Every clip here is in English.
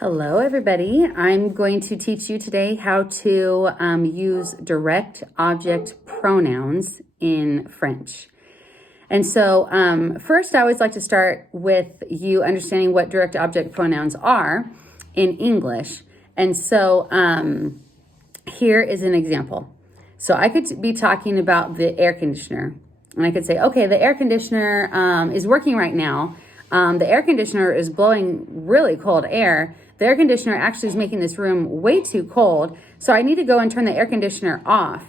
Hello, everybody. I'm going to teach you today how to use direct object pronouns in French. And so first, I always like to start with you understanding what direct object pronouns are in English. And so here is an example. So I could be talking about the air conditioner. And I could say, okay, the air conditioner is working right now. The air conditioner is blowing really cold air. The air conditioner actually is making this room way too cold. So I need to go and turn the air conditioner off.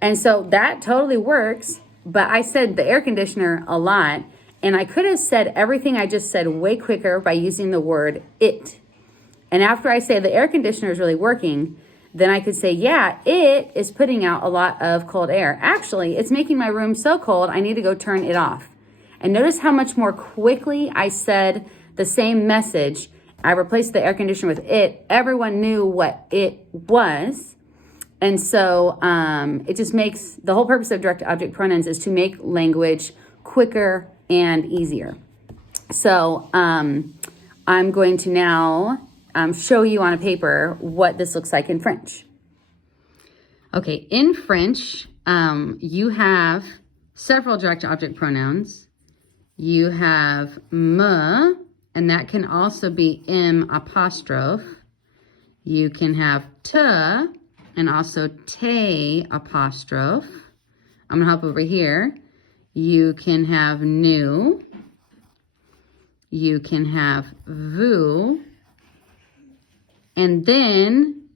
And so that totally works. But I said the air conditioner a lot. And I could have said everything I just said way quicker by using the word it. And after I say the air conditioner is really working, then I could say, yeah, it is putting out a lot of cold air. Actually, it's making my room so cold, I need to go turn it off. And notice how much more quickly I said the same message. I replaced the air conditioner with it. Everyone knew what it was. And so it just makes, the whole purpose of direct object pronouns is to make language quicker and easier. So I'm going to now show you on a paper what this looks like in French. Okay, in French, you have several direct object pronouns. You have me, and that can also be M apostrophe. You can have te, and also te apostrophe. I'm gonna hop over here. You can have nous. You can have vous. And then,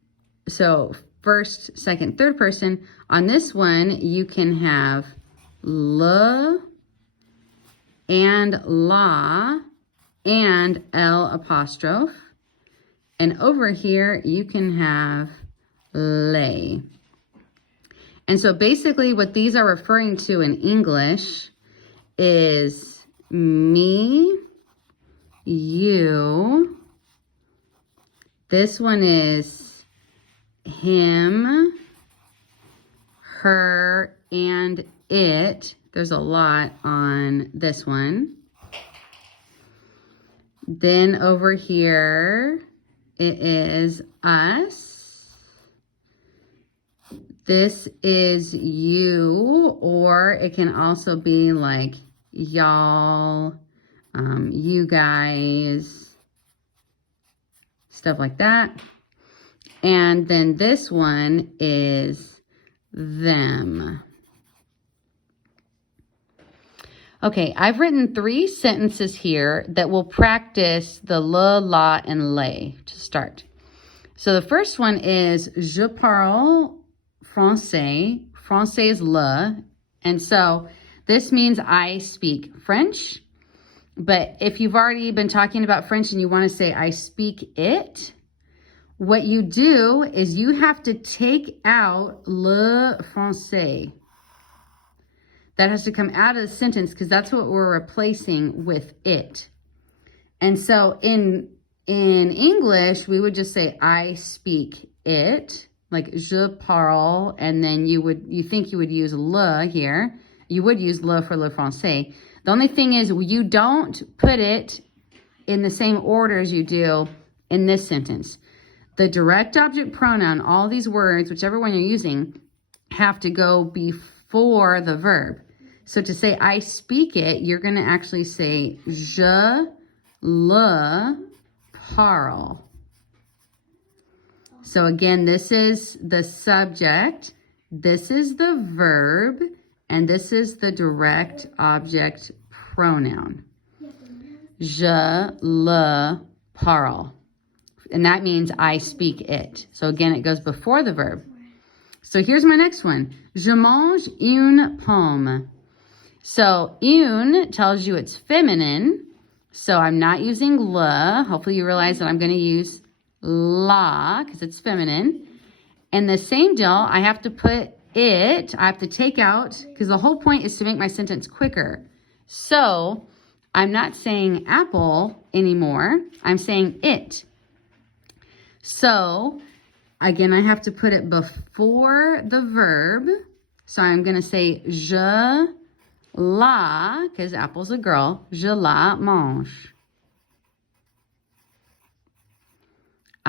so first, second, third person. On this one, you can have le and la and L apostrophe. And over here, you can have les. And so basically what these are referring to in English is me, you. This one is him, her, and it. There's a lot on this one. Then over here, it is us. This is you, or it can also be like y'all, you guys, stuff like that. And then this one is them. Okay, I've written 3 sentences here that will practice the le, la, and les to start. So the first one is je parle français. Français is le. And so this means I speak French. But if you've already been talking about French and you want to say I speak it, what you do is you have to take out le français. That has to come out of the sentence because that's what we're replacing with it. And so in English, we would just say I speak it, like je parle, and then you think you would use le here. You would use le for le français. The only thing is you don't put it in the same order as you do in this sentence. The direct object pronoun, all these words, whichever one you're using, have to go before the verb. So to say I speak it, you're going to actually say je le parle. So again, this is the subject, this is the verb, and this is the direct object pronoun. Je le parle. And that means I speak it. So again, it goes before the verb. So here's my next one. Je mange une pomme. So une tells you it's feminine. So I'm not using le. Hopefully you realize that I'm going to use la because it's feminine. And the same deal, I have to put it. I have to take out, because the whole point is to make my sentence quicker. So I'm not saying apple anymore. I'm saying it. So again, I have to put it before the verb. So I'm going to say je la, because apple's a girl, je la mange.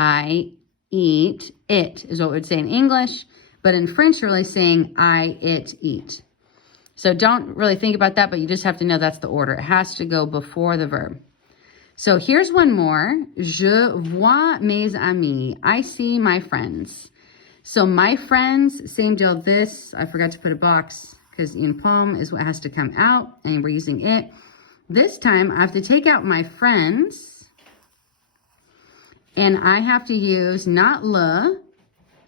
I eat it is what we'd say in English. But in French, you're really saying I, it, eat. So don't really think about that, but you just have to know that's the order. It has to go before the verb. So here's one more. Je vois mes amis. I see my friends. So my friends, same deal. This, I forgot to put a box because in poem is what has to come out and we're using it. This time I have to take out my friends and I have to use not le,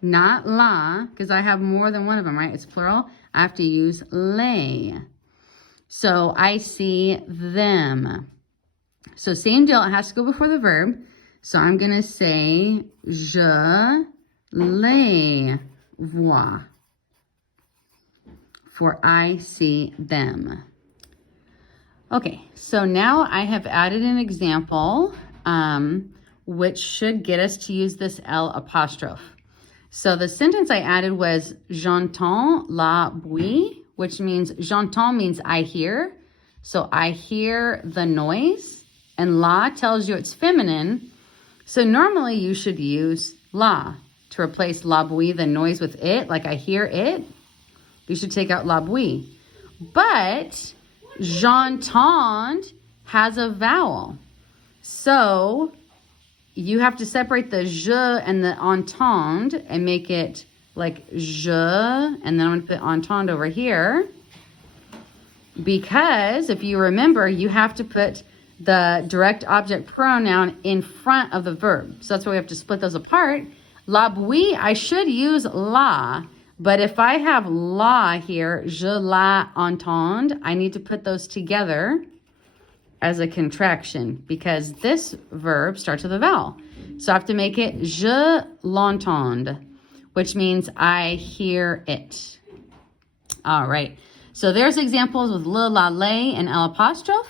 not la, because I have more than one of them, right? It's plural. I have to use les. So I see them. So same deal, it has to go before the verb. So I'm going to say, je les vois. For I see them. Okay, so now I have added an example, which should get us to use this L apostrophe. So the sentence I added was, j'entends la bruit, which means, j'entends means I hear. So I hear the noise, and la tells you it's feminine. So normally you should use la to replace la bruit, the noise, with it, like I hear it. You should take out la bruit. But j'entends has a vowel. So you have to separate the je and the entend and make it like je, and then I'm going to put entend over here. Because if you remember, you have to put the direct object pronoun in front of the verb. So that's why we have to split those apart. La bruit, I should use la, but if I have la here, je la entend, I need to put those together as a contraction because this verb starts with a vowel. So I have to make it je l'entend, which means I hear it. All right. So there's examples with le, la, lay, and L apostrophe.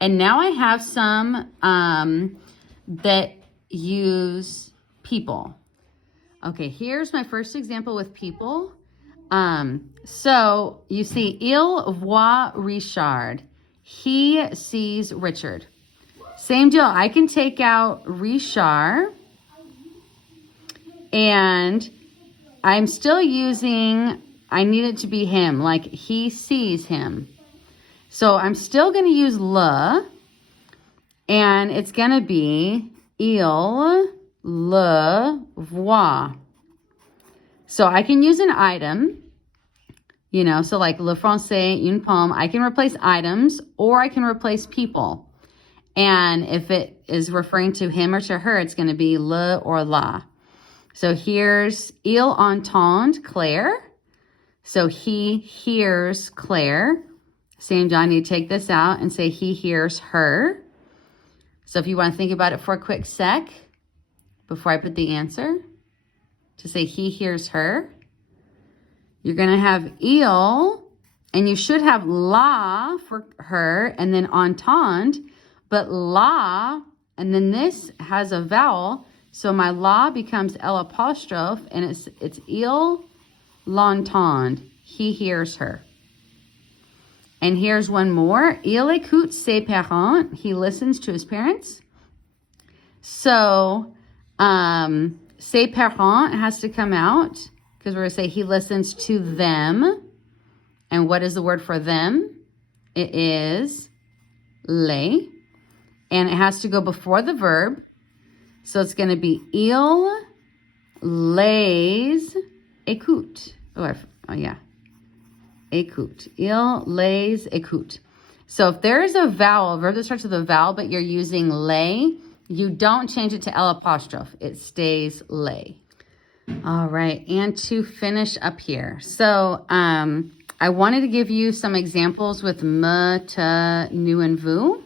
And now I have some that use people. Okay, here's my first example with people. So you see, il voit Richard. He sees Richard. Same deal. I can take out Richard. And I'm still using, I need it to be him, like he sees him. So I'm still going to use le. And it's going to be il le voit. So I can use an item. You know, so like le français, une pomme, I can replace items or I can replace people. And if it is referring to him or to her, it's going to be le or la. So here's il entend Claire. So he hears Claire. Same deal, I need to take this out and say he hears her. So if you want to think about it for a quick sec before I put the answer, to say he hears her. You're going to have il, and you should have la for her, and then entend, but la, and then this has a vowel, so my la becomes L apostrophe, and it's il l'entend. He hears her. And here's one more. Il écoute ses parents. He listens to his parents. So, ses parents has to come out. Because we're going to say he listens to them. And what is the word for them? It is les. And it has to go before the verb. So it's going to be il les écoute. Oh yeah. Écoute. Il les écoute. So if there is a vowel, a verb that starts with a vowel, but you're using les, you don't change it to L apostrophe. It stays les. All right, and to finish up here. So I wanted to give you some examples with me, te, nous, and vous.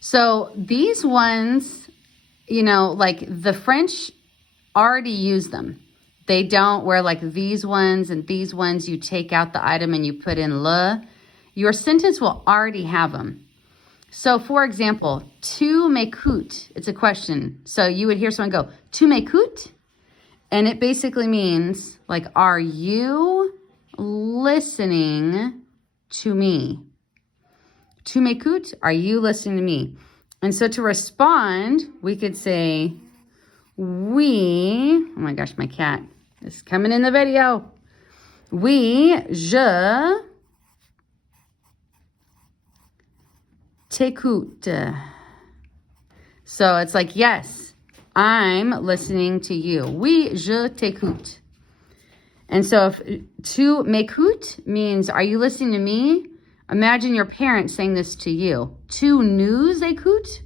So these ones, you know, like the French already use them. They don't, where like these ones and these ones, you take out the item and you put in le. Your sentence will already have them. So for example, tu m'écoutes, it's a question. So you would hear someone go, tu m'écoutes? And it basically means, like, are you listening to me? Tu m'écoutes? Are you listening to me? And so to respond, we could say, oh my gosh, my cat is coming in the video. Je t'écoute. So it's like, yes, I'm listening to you. Oui, je t'écoute. And so if tu m'écoutes means, are you listening to me? Imagine your parents saying this to you. Tu nous écoutes?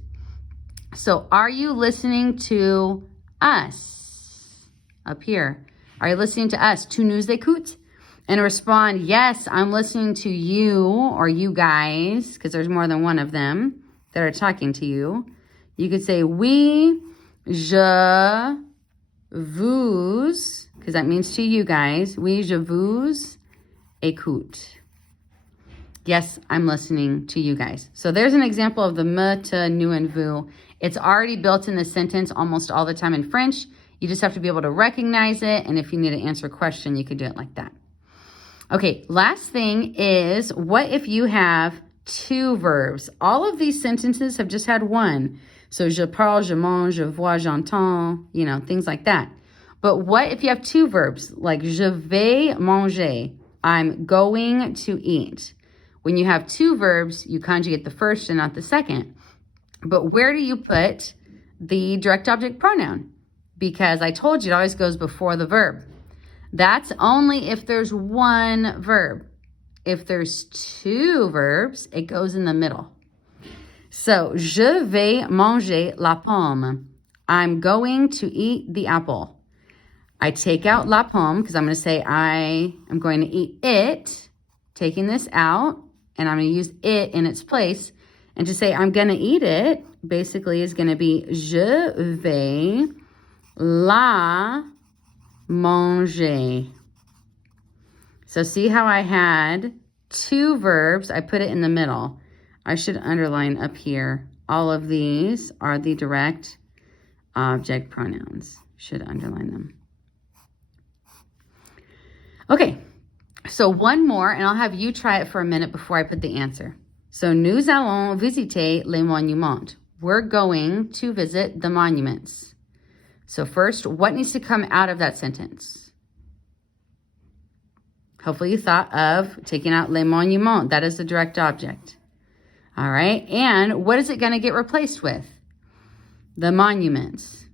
So are you listening to us? Up here. Are you listening to us? Tu nous écoutes? And respond, yes, I'm listening to you or you guys, because there's more than one of them that are talking to you. You could say, oui, je vous, because that means to you guys. Oui, je vous écoute. Yes, I'm listening to you guys. So there's an example of the me, te, nous, and vous. It's already built in the sentence almost all the time in French. You just have to be able to recognize it. And if you need to answer a question, you could do it like that. Okay, last thing is, what if you have two verbs? All of these sentences have just had one. So je parle, je mange, je vois, j'entends, things like that. But what if you have two verbs, like je vais manger, I'm going to eat? When you have two verbs, you conjugate the first and not the second. But where do you put the direct object pronoun? Because I told you it always goes before the verb. That's only if there's one verb. If there's two verbs, it goes in the middle. So, je vais manger la pomme. I'm going to eat the apple. I take out la pomme because I'm going to say I am going to eat it, taking this out, and I'm going to use it in its place. And to say I'm going to eat it basically is going to be je vais la manger. So see how I had two verbs? I put it in the middle. I should underline up here. All of these are the direct object pronouns. Should underline them. Okay, so one more, and I'll have you try it for a minute before I put the answer. So, nous allons visiter les monuments. We're going to visit the monuments. So first, what needs to come out of that sentence? Hopefully you thought of taking out les monuments. That is the direct object. All right, and what is it going to get replaced with? The monuments.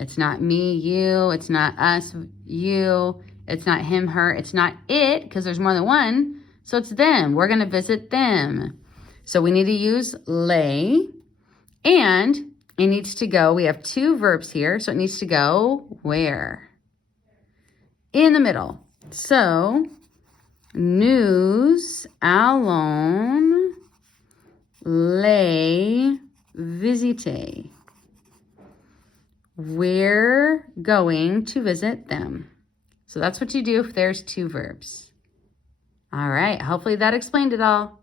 It's not me, you. It's not us, you. It's not him, her. It's not it, because there's more than one. So it's them. We're going to visit them. So we need to use les, and it needs to go. We have two verbs here, so it needs to go where? In the middle. So, nous allons les visiter. We're going to visit them. So that's what you do if there's two verbs. All right, hopefully that explained it all.